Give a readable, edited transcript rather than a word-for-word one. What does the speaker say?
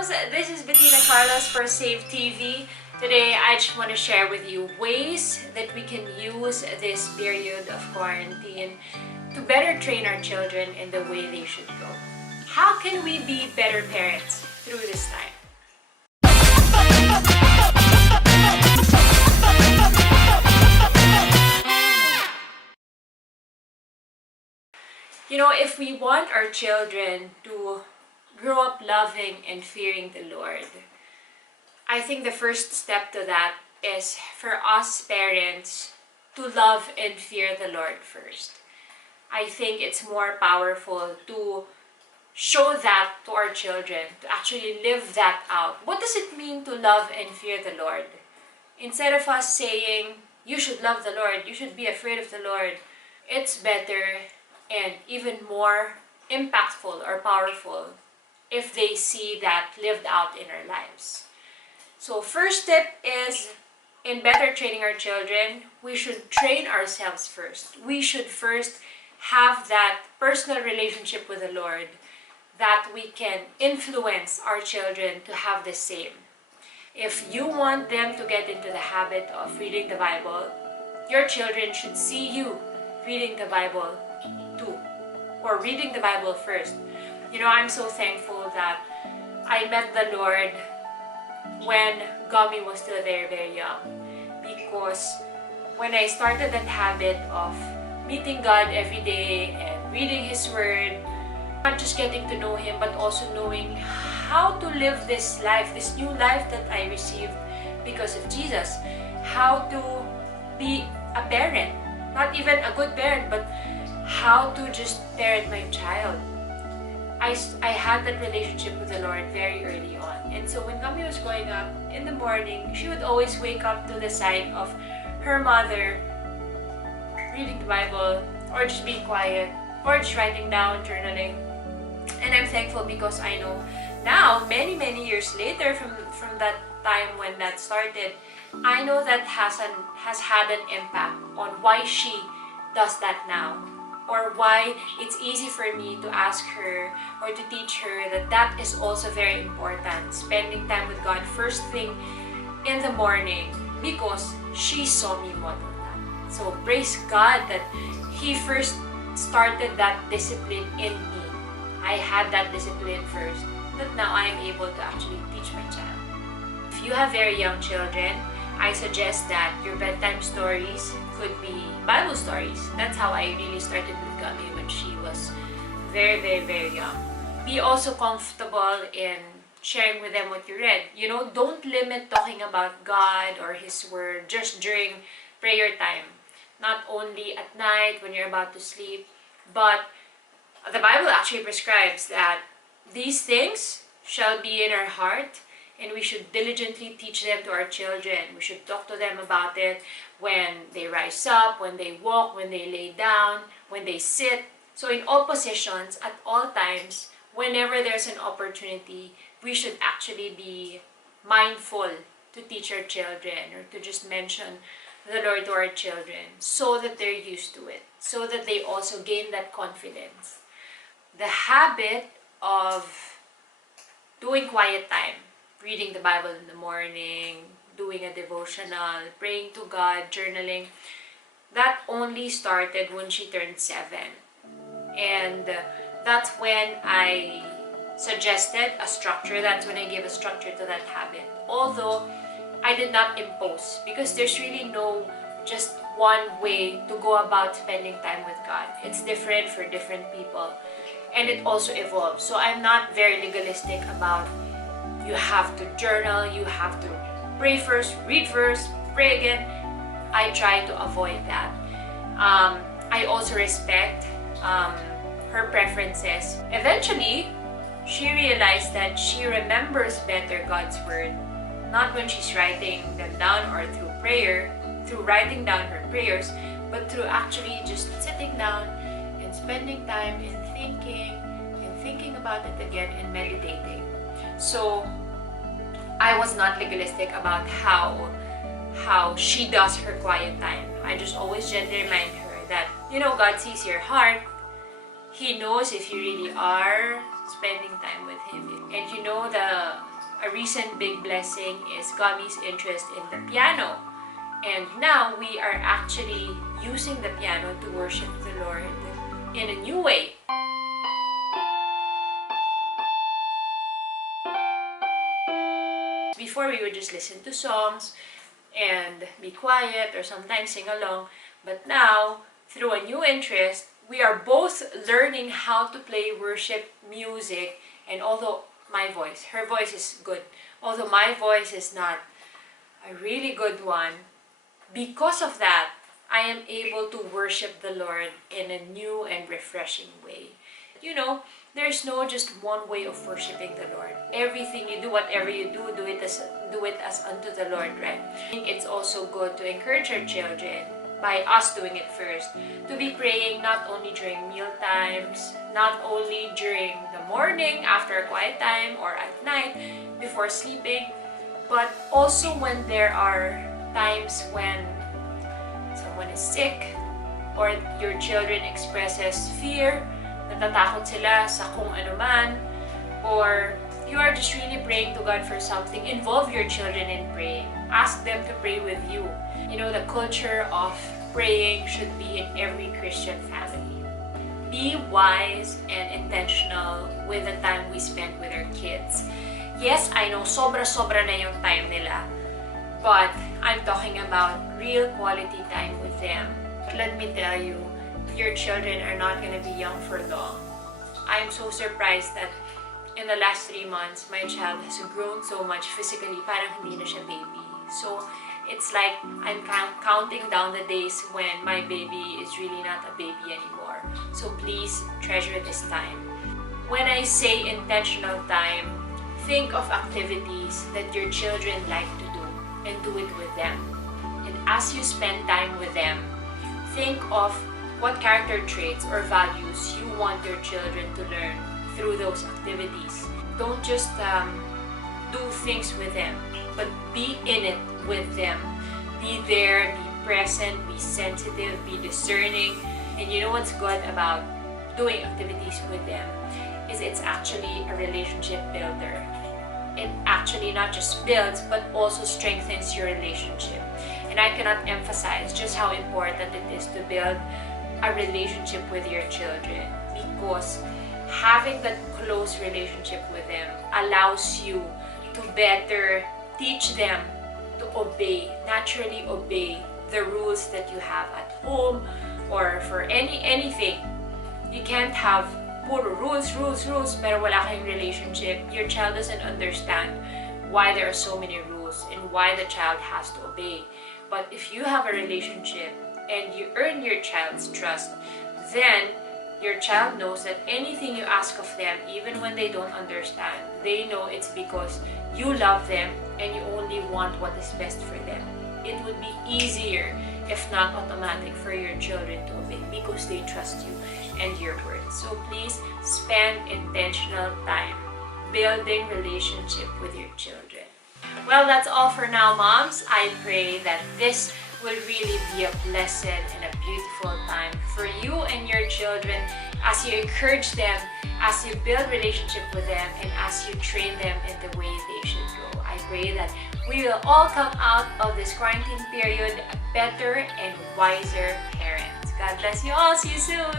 loves! This is Bettina Carlos for Saved TV. Today, I just want to share with you ways that we can use this period of quarantine to better train our children in the way they should go. How can we be better parents through this time? You know, if we want our children to grow up loving and fearing the Lord, I think the first step to that is for us parents to love and fear the Lord first. I think it's more powerful to show that to our children, to actually live that out. What does it mean to love and fear the Lord? Instead of us saying, you should love the Lord, you should be afraid of the Lord, it's better and even more impactful or powerful if they see that lived out in our lives. So first tip is, in better training our children, we should train ourselves first. We should first have that personal relationship with the Lord that we can influence our children to have the same. If you want them to get into the habit of reading the Bible, your children should see you reading the Bible too, or reading the Bible first. You know, I'm so thankful that I met the Lord when Gummy was still very, very young, because when I started that habit of meeting God every day and reading His Word, not just getting to know Him, but also knowing how to live this life, this new life that I received because of Jesus, how to be a parent, not even a good parent, but how to just parent my child. I had that relationship with the Lord very early on. And so when Gummy was growing up, in the morning, she would always wake up to the sight of her mother reading the Bible, or just being quiet, or just writing down, journaling. And I'm thankful because I know now, many, many years later from that time when that started, I know that has had an impact on why she does that now, or why it's easy for me to ask her or to teach her that is also very important, spending time with God first thing in the morning, because she saw me model that. So praise God that He first started that discipline in me. I had that discipline first, but now I am able to actually teach my child. If you have very young children, I suggest that your bedtime stories could be Bible stories. That's how I really started with Gummy when she was very, very, very young. Be also comfortable in sharing with them what you read. You know, don't limit talking about God or His Word just during prayer time. Not only at night when you're about to sleep, but the Bible actually prescribes that these things shall be in our heart, and we should diligently teach them to our children. We should talk to them about it when they rise up, when they walk, when they lay down, when they sit. So in all positions, at all times, whenever there's an opportunity, we should actually be mindful to teach our children, or to just mention the Lord to our children, so that they're used to it, so that they also gain that confidence. The habit of doing quiet time, reading the Bible in the morning, doing a devotional, praying to God, journaling, that only started when she turned 7. And that's when I suggested a structure. That's when I gave a structure to that habit. Although I did not impose, because there's really no just one way to go about spending time with God. It's different for different people, and it also evolves. So I'm not very legalistic about you have to journal, you have to pray first, read first, pray again. I try to avoid that. I also respect her preferences. Eventually, she realized that she remembers better God's Word, not when she's writing them down or through prayer, through writing down her prayers, but through actually just sitting down and spending time and thinking about it again and meditating. So I was not legalistic about how she does her quiet time. I just always gently remind her that, you know, God sees your heart. He knows if you really are spending time with Him, and you know A recent big blessing is Gummy's interest in the piano. And now we are actually using the piano to worship the Lord in a new way. Before we would just listen to songs and be quiet or sometimes sing along. But now, through a new interest, we are both learning how to play worship music. And although her voice is good, although my voice is not a really good one, because of that, I am able to worship the Lord in a new and refreshing way. You know, there's no just one way of worshiping the Lord. Everything you do, whatever you do, do it as unto the Lord, right? I think it's also good to encourage our children, by us doing it first, to be praying not only during meal times, not only during the morning after a quiet time or at night before sleeping, but also when there are times when someone is sick or your children expresses fear, natatakot sila sa kung ano man, or you are just really praying to God for something. Involve your children in praying. Ask them to pray with you. You know, the culture of praying should be in every Christian family. Be wise and intentional with the time we spend with our kids. Yes, I know sobra-sobra na yung time nila, but I'm talking about real quality time with them. But let me tell you, your children are not going to be young for long. I'm so surprised that in the last 3 months, my child has grown so much physically, parang hindi na siya baby. So, it's like I'm counting down the days when my baby is really not a baby anymore. So please treasure this time. When I say intentional time, think of activities that your children like to do and do it with them. And as you spend time with them, think of what character traits or values you want your children to learn through those activities. Don't just do things with them, but be in it with them. Be there, be present, be sensitive, be discerning. And you know what's good about doing activities with them is it's actually a relationship builder. It actually not just builds, but also strengthens your relationship. And I cannot emphasize just how important it is to build a relationship with your children, because having that close relationship with them allows you to better teach them to naturally obey the rules that you have at home or for anything. You can't have puro rules, pero wala kayong relationship. Your child doesn't understand why there are so many rules and why the child has to obey. But if you have a relationship and you earn your child's trust, then your child knows that anything you ask of them, even when they don't understand, they know it's because you love them and you only want what is best for them. It would be easier, if not automatic, for your children to obey because they trust you and your word. So please spend intentional time building relationship with your children. Well, that's all for now, moms. I pray that this will really be a blessed and a beautiful time for you and your children as you encourage them, as you build relationship with them, and as you train them in the way they should go. I pray that we will all come out of this quarantine period better and wiser parents. God bless you all. See you soon.